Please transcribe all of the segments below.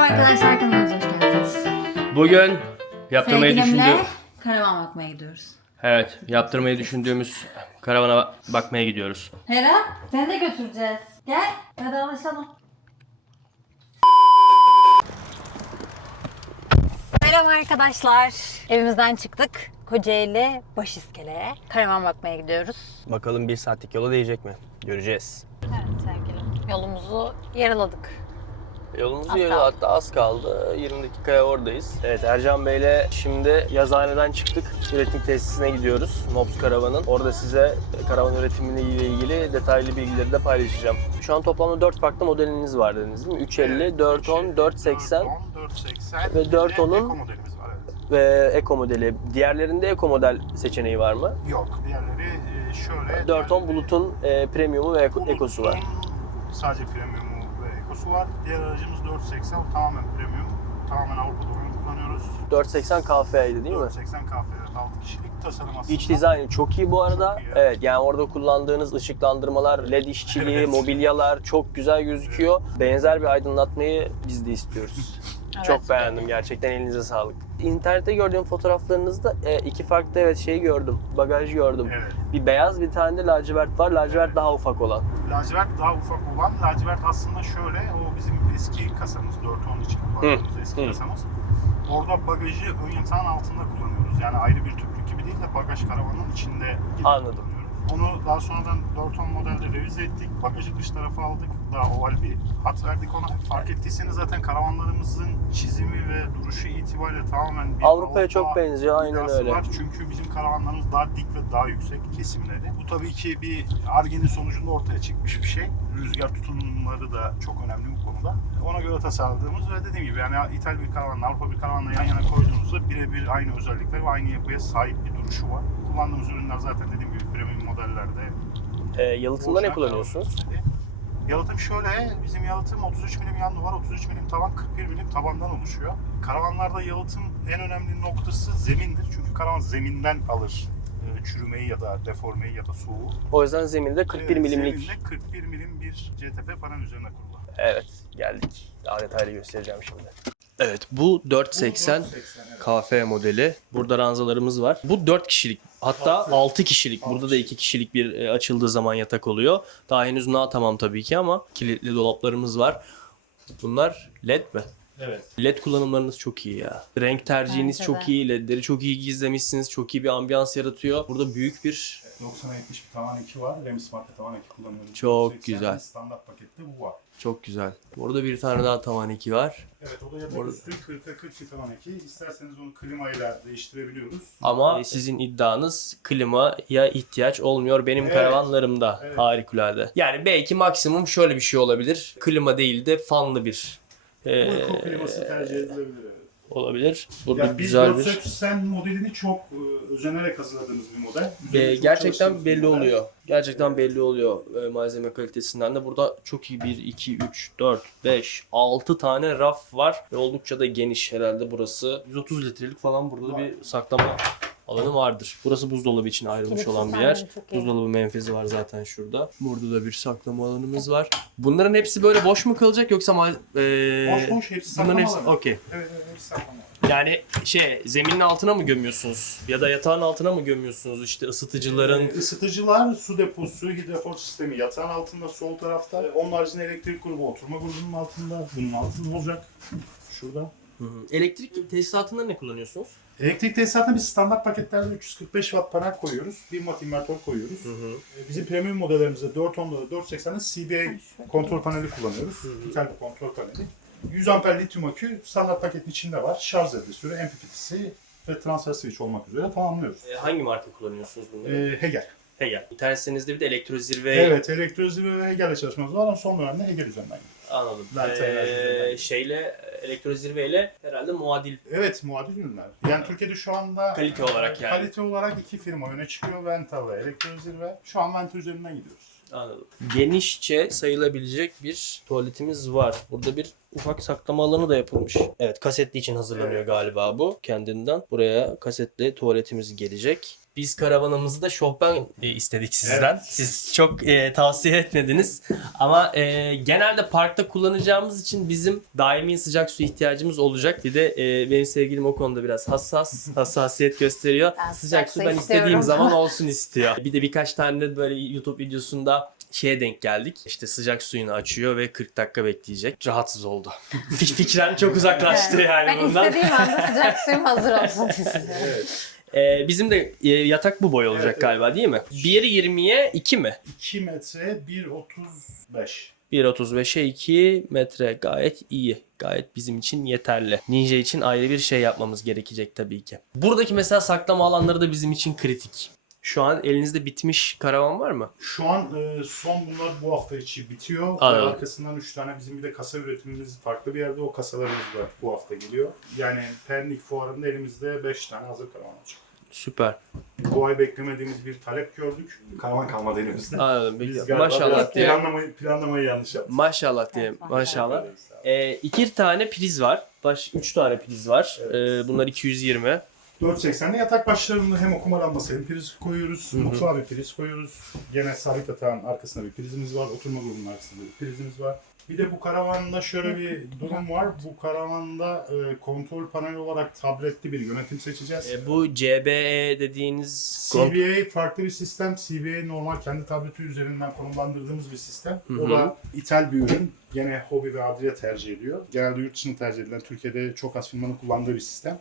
Arkadaşlar kanalımıza hoş geldiniz. Bugün yaptırmayı düşündüğüm... karavan bakmaya gidiyoruz. Evet, yaptırmayı düşündüğümüz karavana ba- bakmaya gidiyoruz. Hera seni de götüreceğiz. Gel hadi Merhaba arkadaşlar. Evimizden çıktık. Kocaeli Başiskele'ye karavan bakmaya gidiyoruz. Bakalım bir saatlik yola değecek mi? Göreceğiz. Evet sevgilim. Yolumuzu yarıladık. Yolumuz kaldı. hatta az kaldı. 20 dakikaya oradayız. Evet Ercan Bey'le şimdi yazıhaneden çıktık. Üretim tesisine gidiyoruz. Mops Karavan'ın. Orada size karavan üretimiyle ilgili detaylı bilgileri de paylaşacağım. Şu an toplamda 4 farklı modeliniz var dediniz değil mi? 350, 410, 480 480 ve bir de 410'un Eko modelimiz var evet. ve Eco modeli. Diğerlerinde Eco model seçeneği var mı? Yok diğerleri e, şöyle. 410 Bulut'un e, premiumu ve Ekosu var. Sadece premiumu ekosu var. Diğer aracımız 480 o tamamen premium. Tamamen Avrupa'da oranı kullanıyoruz. 480 KF'ydi değil mi? 480 KF'de 6 kişilik tasarım aslında. İç dizaynı çok iyi bu arada. İyi, evet. Evet yani orada kullandığınız ışıklandırmalar, led işçiliği, Evet. mobilyalar çok güzel gözüküyor. Benzer bir aydınlatmayı biz de istiyoruz. Evet. Çok beğendim gerçekten elinize sağlık. İnternette gördüğüm fotoğraflarınızda e, iki farklı evet şey gördüm. Bagaj gördüm. Evet. Bir beyaz bir tane de lacivert var. Lacivert daha ufak olan. Lacivert daha ufak olan. Lacivert aslında şöyle, o bizim eski kasamız, 410 için kullandığımız eski hı. kasamız. Orada bagajı ön yatağın altında kullanıyoruz. Yani ayrı bir tüplük gibi değil de bagaj karavanın içinde Anladım. Onu daha sonradan 410 modelde revize ettik. Bagajı dış tarafa aldık. Daha oval bir hat verdik ona. Fark ettiyseniz zaten karavanlarımızın çizimi ve duruşu itibariyle tamamen bir Avrupa'ya Avrupa çok benziyor aynen öyle. Var. Çünkü bizim karavanlarımız daha dik ve daha yüksek kesimleri. Bu tabii ki bir argenin sonucunda ortaya çıkmış bir şey. Rüzgar tutunumları da çok önemli bu konuda. Ona göre tasarladığımız ve dediğim gibi yani İthal bir karavanla Avrupa bir karavanla yan yana koyduğunuzda birebir aynı özellikler ve aynı yapıya sahip bir duruşu var. Kullandığımız ürünler zaten dediğim modellerde. E, yalıtımda ne kullanıyorsunuz? Yalıtım şöyle, bizim yalıtım 33 milim yan duvar, 33 milim tavan, 41 milim tabandan oluşuyor. Karavanlarda yalıtım en önemli noktası zemindir. Çünkü karavan zeminden alır e, çürümeyi ya da deformeyi ya da soğuğu. O yüzden zeminde 41 Evet, milimlik. Zeminde 41 milim bir CTP panel üzerine kurulu. Evet geldik. Daha detaylı göstereceğim şimdi. Evet bu 480 KF modeli. Burada ranzalarımız var. Bu 4 kişilik. Hatta 6 kişilik. Burada da 2 kişilik bir e, açıldığı zaman yatak oluyor. Daha henüz na tamam tabii ki ama kilitli dolaplarımız var. Bunlar LED mi? Evet. LED kullanımlarınız çok iyi ya. Renk tercihiniz Bence çok de. iyi. LED'leri çok iyi gizlemişsiniz. Çok iyi bir ambiyans yaratıyor. Burada büyük bir 90'a 70 bir tavan 2 var. Remis marka tavan 2 kullanıyoruz. Çok 80 güzel. Standart pakette bu var. Çok güzel. Burada bir tane daha tavan 2 var. Evet o da yatak Orada- üstü 40'a 40 bir tavan 2. İsterseniz onu klimayla değiştirebiliyoruz. Ama sizin iddianız klimaya ihtiyaç olmuyor benim Evet. karavanlarımda Evet. harikulade. Yani belki maksimum şöyle bir şey olabilir. Klima değil de fanlı bir Uyku kliması tercih edilebilir. Evet. olabilir. Burada Ya güzel bir 480 modelini çok e, özenerek hazırladığımız bir model. E, gerçekten belli model. oluyor. Gerçekten belli oluyor e, malzeme kalitesinden de. Burada çok iyi 1, 2, 3, 4, 5, 6 tane raf var. Ve oldukça da geniş herhalde burası. 130 litrelik falan burada da bir saklama alanı vardır. Burası buzdolabı için ayrılmış Kilitli olan bir yer. Buzdolabı menfezi var zaten şurada. Burada da bir saklama alanımız var. Bunların hepsi böyle boş mu kalacak yoksa mal, e, Boş boş hepsi Bunların hepsi saklama alanı. okey. Evet evet hepsi saklama. Yani şey zeminin altına mı gömüyorsunuz? Ya da yatağın altına mı gömüyorsunuz işte ısıtıcıların? Isıtıcılar, su deposu, hidrofor sistemi yatağın altında sol tarafta. Onun haricinde elektrik grubu oturma grubunun altında. Bunun altında olacak. Şurada. Hı hı. Elektrik tesisatında ne kullanıyorsunuz? Elektrik tesisatına biz standart paketlerde 345 watt panel koyuyoruz. 1000 watt invertör koyuyoruz. Hı hı. Ee, Bizim premium modellerimizde 410'da da 480'de CBA kontrol paneli kullanıyoruz. İthal bir kontrol paneli. 100 amper lityum akü standart paketin içinde var. Şarj adresörü, MPPT'si ve transfer switch olmak üzere tamamlıyoruz. E, hangi marka kullanıyorsunuz bunları? Ee, Hegel. Hegel. İnternet sitenizde bir de elektro zirve Evet, elektrozirve ve Hegel'le çalışmamız var ama son dönemde Hegel üzerinden gidiyoruz. Anladım. Ee, şeyle elektro zirveyle herhalde muadil Evet, muadil ürünler. Yani Türkiye'de şu anda Kalite olarak yani. Kalite olarak iki firma öne çıkıyor. Venta ve Elektrozirve. Şu an Venta üzerinden gidiyoruz. Anladım. Genişçe sayılabilecek bir tuvaletimiz var. Burada bir ufak saklama alanı da yapılmış. Evet kasetli için hazırlanıyor Evet. galiba bu kendinden. Buraya kasetli tuvaletimiz gelecek. Biz karavanımızı da şofben e, istedik sizden. Evet. Siz çok e, tavsiye etmediniz. Ama e, genelde parkta kullanacağımız için bizim daimi sıcak su ihtiyacımız olacak. Bir de e, benim sevgilim o konuda biraz hassas, hassasiyet gösteriyor. Ben sıcak su ben istediğim istiyorum. zaman olsun istiyor. Bir de birkaç tane de böyle YouTube videosunda şeye denk geldik. İşte sıcak suyunu açıyor ve 40 dakika bekleyecek. Rahatsız oldu. Fik- Fikren çok uzaklaştı yani ben bundan. istediğim anda sıcak suyum hazır olsun. Evet. Ee, bizim de e, yatak bu boy olacak Evet, evet. galiba değil mi? 1.20'ye 2 mi? 2 metre 1.35. 1.35'e 2 metre gayet iyi. Gayet bizim için yeterli. Ninja için ayrı bir şey yapmamız gerekecek tabii ki. Buradaki mesela saklama alanları da bizim için kritik. Şu an elinizde bitmiş karavan var mı? Şu an e, son bunlar bu hafta içi bitiyor. Anladım. Arkasından 3 tane bizim bir de kasa üretimimiz farklı bir yerde. O kasalarımız da bu hafta geliyor. Yani Pendik fuarında elimizde 5 tane hazır karavan olacak. Süper. Bu ay beklemediğimiz bir talep gördük. Karavan kalmadı elimizde. Anladım. Biz galiba Maşallah biraz diye. planlamayı, planlamayı yanlış yaptık. Maşallah diye. Maşallah. Ee, iki tane priz var. Baş, üç tane priz var. Evet. Ee, bunlar 220. 4.80'de yatak başlarında hem okuma lambası hem priz koyuyoruz. hı. Mutfağa bir priz koyuyoruz. Gene sabit yatağın arkasında bir prizimiz var. Oturma grubunun arkasında bir prizimiz var. Bir de bu karavanda şöyle bir durum var. Bu karavanda e, kontrol paneli olarak tabletli bir yönetim seçeceğiz. Ee, bu CBE dediğiniz CBA farklı bir sistem. CBA normal kendi tableti üzerinden konumlandırdığımız bir sistem. Hı O da ithal bir ürün. Gene hobi ve adliye tercih ediyor. Genelde yurt dışında tercih edilen, Türkiye'de çok az firmanın kullandığı bir sistem.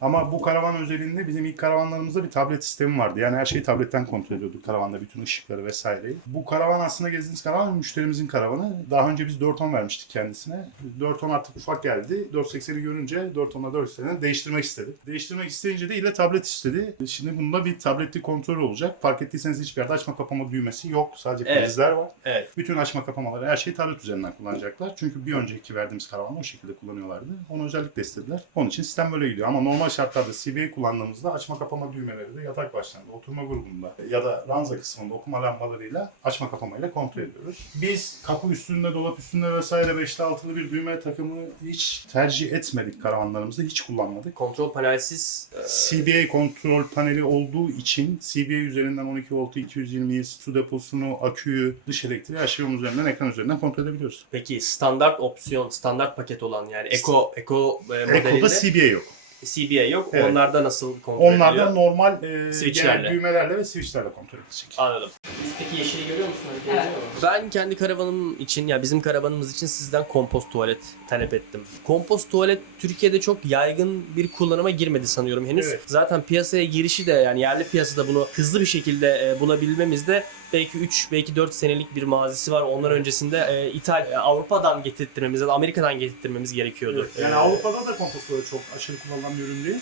Ama bu karavan özelinde bizim ilk karavanlarımızda bir tablet sistemi vardı. Yani her şeyi tabletten kontrol ediyorduk karavanda bütün ışıkları vesaireyi. Bu karavan aslında gezdiğiniz karavan müşterimizin karavanı. Daha önce biz 410 vermiştik kendisine. 410 artık ufak geldi. 480'i görünce 410'la 480'i değiştirmek istedi. Değiştirmek isteyince de ile tablet istedi. Şimdi bunda bir tabletli kontrol olacak. Fark ettiyseniz hiçbir yerde açma kapama düğmesi yok. Sadece Evet. prizler var. Evet. Bütün açma kapamaları her şeyi tablet üzerinden kullanacaklar. Çünkü bir önceki verdiğimiz karavanı o şekilde kullanıyorlardı. Onu özellikle istediler. Onun için sistem böyle gidiyor. Ama normal şartlarda CBA kullandığımızda açma kapama düğmeleri de yatak başlarında, oturma grubunda ya da ranza kısmında okuma lambalarıyla açma kapamayla kontrol ediyoruz. Biz kapı üstünde, dolap üstünde vesaire 5'li 6'lı bir düğme takımı hiç tercih etmedik karavanlarımızda. Hiç kullanmadık. Kontrol panelsiz. e, CBA kontrol paneli olduğu için CBA üzerinden 12 voltu 220'yi, su deposunu, aküyü, dış elektriği onun üzerinden, ekran üzerinden kontrol edebiliyoruz. Peki standart opsiyon, standart paket olan yani Eco Eco e, modelinde Eko'da CBA yok. CBA yok. Evet. Onlarda nasıl kontrol Onlarda ediliyor? normal e, Switchlerle. genel düğmelerle ve switchlerle kontrol edilecek. Anladım. Peki yeşili görüyor musun? Evet. Ben kendi karavanım için ya bizim karavanımız için sizden kompost tuvalet talep ettim. Kompost tuvalet Türkiye'de çok yaygın bir kullanıma girmedi sanıyorum henüz. Evet. Zaten piyasaya girişi de yani yerli piyasada bunu hızlı bir şekilde e, bulabilmemiz de belki 3 belki 4 senelik bir mazisi var. Onlar öncesinde e, İtal e, Avrupa'dan getirtmemiz ya da Amerika'dan getirtmemiz gerekiyordu. Yani E, Avrupa'da da kompost böyle çok aşırı kullanılan bir ürün değil.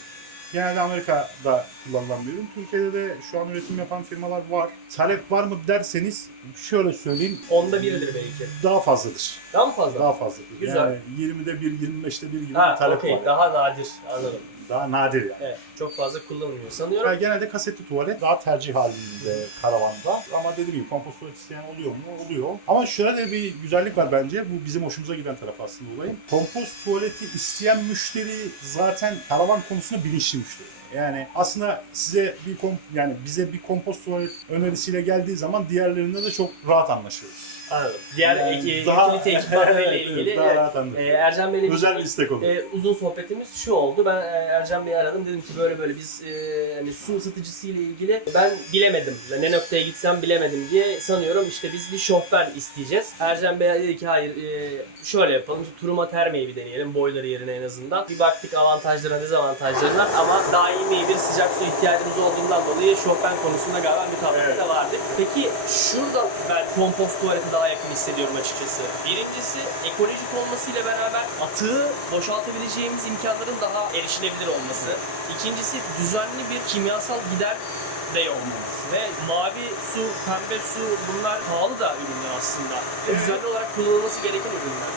Genelde Amerika'da kullanılan bir ürün. Türkiye'de de şu an üretim yapan firmalar var. Talep var mı derseniz şöyle söyleyeyim onda biridir belki. daha fazladır. Daha mı fazla? Daha fazladır. Güzel. Yani 20'de 1, 25'te 1 gibi ha, talep okey. var. Daha nadir. Anladım. Daha nadir yani. Evet. Çok fazla kullanılmıyor sanıyorum. Yani genelde kasetli tuvalet daha tercih halinde karavanda. Ama dediğim gibi kompost tuvalet isteyen oluyor mu? Oluyor. Ama şöyle de bir güzellik var bence. Bu bizim hoşumuza giden taraf aslında olayın. Kompost tuvaleti isteyen müşteri zaten karavan konusunda bilinçli müşteri. Yani aslında size bir kom yani bize bir kompost tuvalet önerisiyle geldiği zaman diğerlerinde de çok rahat anlaşıyoruz. Anladım. Diğer Yani ek, daha- utility ekipmanlarıyla Evet, evet, ilgili daha rahat e, anlaşıyoruz. Ercan Bey'le Özel bir istek oluyor. e, uzun sohbetimiz şu oldu. Ben e, Ercan Bey'i aradım. Dedim ki böyle böyle biz e, hani su ısıtıcısı ile ilgili ben bilemedim. Ne noktaya gitsem bilemedim diye sanıyorum. İşte biz bir şoför isteyeceğiz. Ercan Bey dedi ki hayır e, şöyle yapalım. Şu Turuma Terme'yi bir deneyelim. Boyları yerine en azından. Bir baktık avantajlarına dezavantajlarına ama daimi bir sıcak su ihtiyacımız olduğundan dolayı şoför konusunda galiba mütabakata Evet. da vardık. Peki şuradan ben kompost tuvalete daha yakın hissediyorum açıkçası. Birincisi ekolojik olmasıyla beraber atığı boşaltabileceğimiz imkanların daha erişilebilir olması. İkincisi düzenli bir kimyasal gider grey olmalı. Ve mavi su, pembe su bunlar pahalı da ürünler aslında. Ve Evet. Düzenli olarak kullanılması gereken ürünler.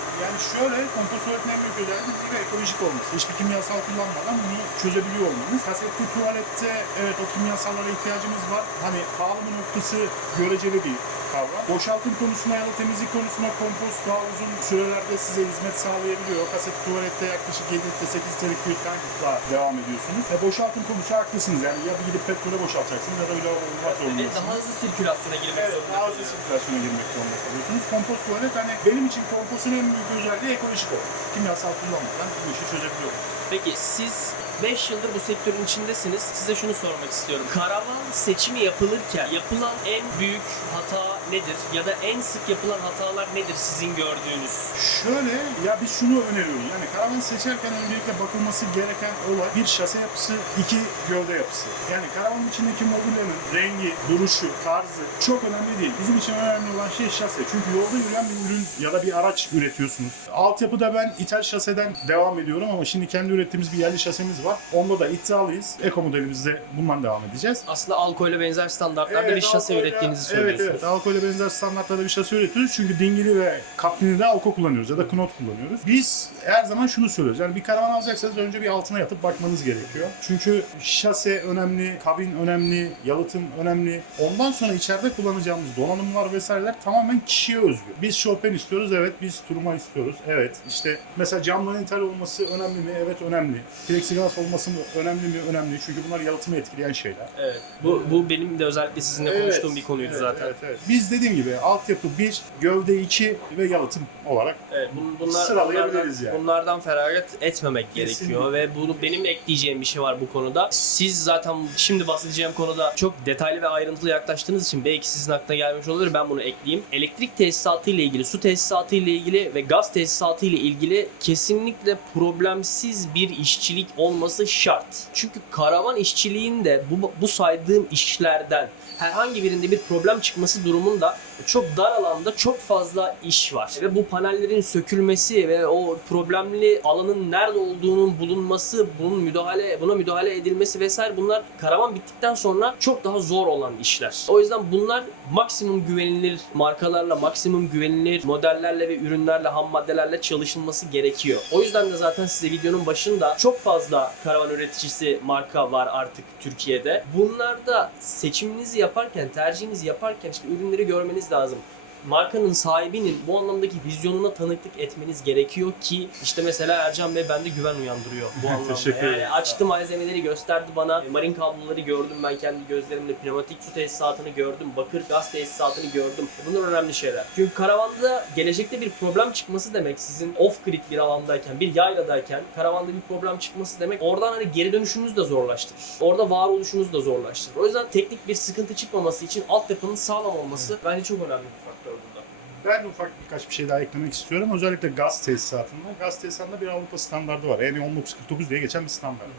Şöyle kompost öğretmenin en büyük özelliği bir ekolojik olması. Hiçbir kimyasal kullanmadan bunu çözebiliyor olmamız. Kasetli tuvalette evet o kimyasallara ihtiyacımız var. Hani pahalı bir noktası göreceli bir kavram. Boşaltım konusuna ya da temizlik konusuna kompost daha uzun sürelerde size hizmet sağlayabiliyor. Kasetli tuvalette yaklaşık 7 litre 8 litrelik bir tankla devam ediyorsunuz. E, boşaltım konusu haklısınız yani ya bir gidip petrole boşaltacaksınız ya da bir lavabo zorundasınız. daha hızlı sirkülasyona girmek Evet, zorunda daha hızlı sirkülasyona girmek zorunda kalıyorsunuz. Kompost tuvalet hani benim için kompostun en büyük özelliği ekolojik olmak. Kimyasal kullanmadan bu işi çözebiliyorum. Peki siz 5 yıldır bu sektörün içindesiniz. Size şunu sormak istiyorum. Karavan seçimi yapılırken yapılan en büyük hata nedir? Ya da en sık yapılan hatalar nedir sizin gördüğünüz? Şöyle ya biz şunu öneriyoruz. Yani karavan seçerken öncelikle bakılması gereken olay bir şase yapısı, iki gövde yapısı. Yani karavanın içindeki mobilyanın rengi, duruşu, tarzı çok önemli değil. Bizim için önemli olan şey şase. Çünkü yolda yürüyen bir ürün ya da bir araç üretiyorsunuz. Altyapıda ben ithal şaseden devam ediyorum ama şimdi kendi ürettiğimiz bir yerli şasemiz var. Onda da iddialıyız. Eko modelimizde bundan devam edeceğiz. Aslında alkolle benzer standartlarda bir şase alkolle- ürettiğinizi Evet söylüyorsunuz. evet. Alkolle benzer standartlarda bir şase üretiyoruz. Çünkü dingili ve kapnini de alko kullanıyoruz ya da knot kullanıyoruz. Biz her zaman şunu söylüyoruz. Yani bir karavan alacaksanız önce bir altına yatıp bakmanız gerekiyor. Çünkü şase önemli, kabin önemli, yalıtım önemli. Ondan sonra içeride kullanacağımız donanımlar vesaireler tamamen kişiye özgü. Biz Chopin istiyoruz, evet. Biz turma istiyoruz, evet. İşte mesela camların ithal olması önemli mi? Evet önemli. Plexiglas olması mı önemli mi? Önemli. Çünkü bunlar yalıtımı etkileyen şeyler. Evet. Bu, bu benim de özellikle sizinle konuştuğum bir konuydu evet, zaten. Evet, evet. Biz dediğim gibi altyapı 1, gövde 2 ve yalıtım olarak Evet, bun- bunlar, Sıralayabiliriz bunlardan, yani. bunlardan feragat etmemek Kesinlikle. gerekiyor ve bunu benim ekleyeceğim bir şey var bu konuda. Siz zaten şimdi bahsedeceğim konuda çok detaylı ve ayrıntılı yaklaştığınız için belki sizin aklına gelmiş olabilir ben bunu ekleyeyim. Elektrik tesisatı ile ilgili, su tesisatı ile ilgili ve gaz tesisatı ile ilgili kesinlikle problemsiz bir işçilik olması şart. Çünkü karavan işçiliğinde bu, bu saydığım işlerden herhangi birinde bir problem çıkması 飲んだ？Çok dar alanda çok fazla iş var. Ve bu panellerin sökülmesi ve o problemli alanın nerede olduğunun bulunması, bunun müdahale, buna müdahale edilmesi vesaire bunlar karavan bittikten sonra çok daha zor olan işler. O yüzden bunlar maksimum güvenilir markalarla, maksimum güvenilir modellerle ve ürünlerle, ham maddelerle çalışılması gerekiyor. O yüzden de zaten size videonun başında çok fazla karavan üreticisi marka var artık Türkiye'de. Bunlarda seçiminizi yaparken, tercihinizi yaparken işte ürünleri görmeniz lazım markanın sahibinin bu anlamdaki vizyonuna tanıklık etmeniz gerekiyor ki işte mesela Ercan Bey bende güven uyandırıyor bu anlamda. Teşekkür yani ederim. açtı malzemeleri gösterdi bana. Marin kabloları gördüm ben kendi gözlerimle. Pneumatik su tesisatını gördüm. Bakır gaz tesisatını gördüm. Bunlar önemli şeyler. Çünkü karavanda gelecekte bir problem çıkması demek sizin off grid bir alandayken, bir yayladayken karavanda bir problem çıkması demek oradan hani geri dönüşünüz de zorlaştırır. Orada varoluşunuz da zorlaştırır. O yüzden teknik bir sıkıntı çıkmaması için altyapının sağlam olması bence çok önemli bir burada. Ben ufak birkaç bir şey daha eklemek istiyorum. Özellikle gaz tesisatında. Gaz tesisatında bir Avrupa standardı var. Yani 1949 diye geçen bir standart.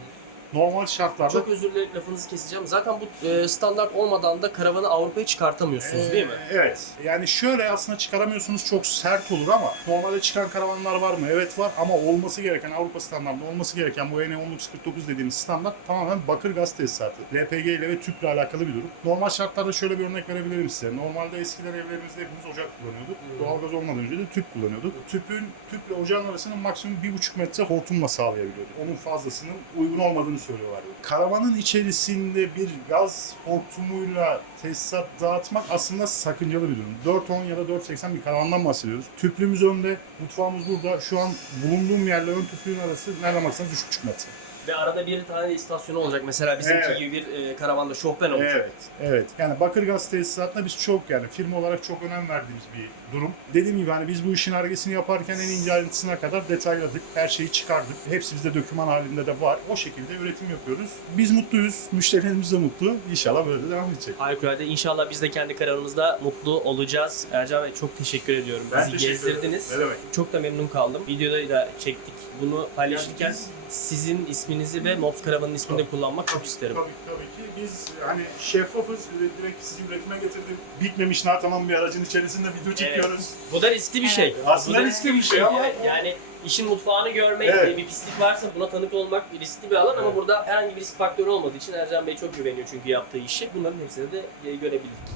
Normal şartlarda Çok özür dilerim lafınızı keseceğim. Zaten bu e, standart olmadan da karavanı Avrupa'ya çıkartamıyorsunuz değil mi? Ee, Evet. Yani şöyle aslında çıkaramıyorsunuz çok sert olur ama normalde çıkan karavanlar var mı? Evet var ama olması gereken Avrupa standartında olması gereken bu EN 1949 dediğimiz standart tamamen bakır gaz tesisatı. LPG ile ve tüple alakalı bir durum. Normal şartlarda şöyle bir örnek verebilirim size. Normalde eskiden evlerimizde hepimiz ocak kullanıyorduk. Hmm. Doğalgaz olmadan önce de tüp kullanıyorduk. Tüpün tüple ocağın arasını maksimum 1,5 metre hortumla sağlayabiliyorduk. Onun fazlasının uygun olmadığını söylüyorlardı. Karavanın içerisinde bir gaz hortumuyla tesisat dağıtmak aslında sakıncalı bir durum. 4.10 ya da 4.80 bir karavandan bahsediyoruz. Tüplümüz önde, mutfağımız burada. Şu an bulunduğum yerle ön tüplüğün arası nereden baksanız 3.5 metre. Ve arada bir tane istasyonu olacak. Mesela bizimki Evet. gibi bir e, karavanda şofben olacak. Evet, evet. Yani bakır gaz tesisatına biz çok yani firma olarak çok önem verdiğimiz bir durum. Dediğim gibi hani biz bu işin argesini yaparken en ince ayrıntısına kadar detayladık. Her şeyi çıkardık. Hepsi bizde doküman halinde de var. O şekilde üretim yapıyoruz. Biz mutluyuz. Müşterilerimiz de mutlu. İnşallah böyle de devam edecek. Harikulade. İnşallah biz de kendi kararımızda mutlu olacağız. Ercan Bey çok teşekkür ediyorum. Bizi teşekkür ederim. gezdirdiniz. Ne demek? Çok da memnun kaldım. Videoda da çektik. Bunu paylaşırken biz- sizin isminiz isminizi ve Mops Karavan'ın ismini de kullanmak çok isterim. Tabii tabii ki. Biz hani şeffafız. Direkt sizi üretime getirdim. Bitmemiş nar tamam bir aracın içerisinde video çekiyoruz. Bu da riskli bir şey. Aslında Bu da riskli bir şey ama- Yani, yani işin mutfağını görmek, Evet. bir pislik varsa buna tanık olmak riskli bir alan ama Evet. burada herhangi bir risk faktörü olmadığı için Ercan Bey çok güveniyor çünkü yaptığı işi. Bunların hepsini de e, görebildik.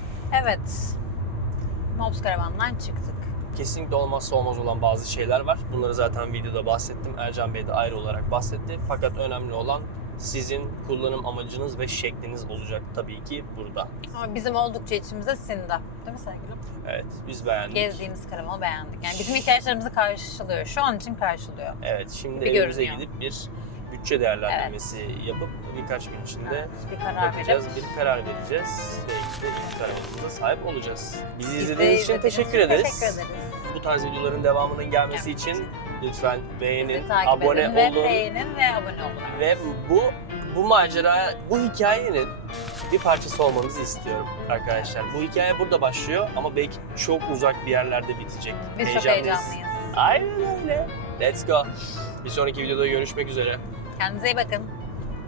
Evet. Mobs karavandan çıktık. Kesinlikle olmazsa olmaz olan bazı şeyler var. Bunları zaten videoda bahsettim. Ercan Bey de ayrı olarak bahsetti. Fakat önemli olan sizin kullanım amacınız ve şekliniz olacak tabii ki burada. Ama bizim oldukça içimize sindi. Değil mi sevgilim? Evet, biz beğendik. Gezdiğimiz karavanı beğendik. Yani bizim ihtiyaçlarımızı karşılıyor. Şu an için karşılıyor. Evet, şimdi Bir evimize görünüyor. gidip bir bütçe değerlendirmesi yapıp birkaç gün içinde Evet, bir karar bakacağız, verip. bir karar vereceğiz. Belki de ilk karavanımıza sahip olacağız. Bizi izlediğiniz için teşekkür ederiz. Teşekkür ederiz. Bu tarz videoların devamının gelmesi Evet. için lütfen beğenin, Bizi takip abone edin ve olun beğenin ve abone olun. ve bu bu macera, bu hikayenin bir parçası olmanızı istiyorum arkadaşlar. Bu hikaye burada başlıyor ama belki çok uzak bir yerlerde bitecek. Biz çok Heyecanlıyız. heyecanlıyız. Aynen öyle. Let's go. Bir sonraki videoda görüşmek üzere. Kendinize iyi bakın.